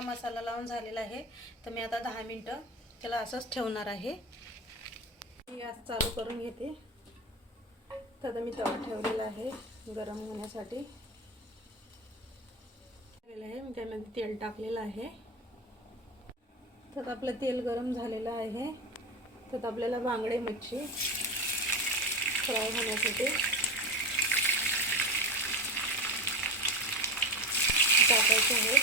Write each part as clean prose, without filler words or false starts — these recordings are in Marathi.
असा मसाला लावून झालेला आहे। तर मी आता 10 मिनिटं त्याला असंच ठेवणार आहे। गॅस चालू करून घेते। तर मी तवा ठेवलेला आहे गरम होण्यासाठी। मी त्यामध्ये तेल टाकलेलं आहे। तर आपलं तेल गरम झालेलं आहे। तर आपल्याला बांगडे मच्छी फ्राय होण्यासाठी टाकायचे आहे।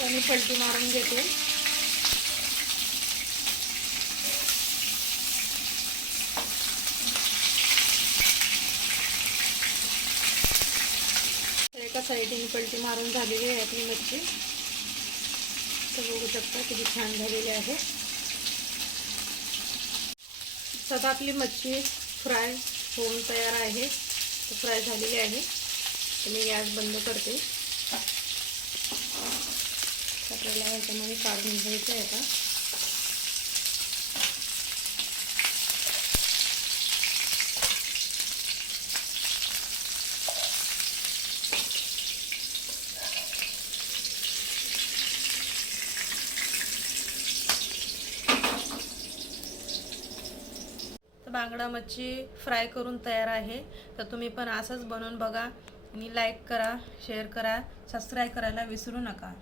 आणि पलटी मारून घेते। एका साईडने पलटी मारून झालेली आहे आपली मच्छी। तर बघू शकता किती छान झालेली आहे। सध्या आपली मच्छी फ्राय होऊन तयार आहे। फ्राय झालेली आहे। तर मी गॅस बंद करते। आपल्याला ह्याच्यामध्ये काढून घ्यायचं आहे आता। बांगडा मच्छी फ्राय करून तयार आहे। तर तुम्ही पण असंच बनवून बघा आणि लाईक करा, शेअर करा, सबस्क्राईब करायला विसरू नका।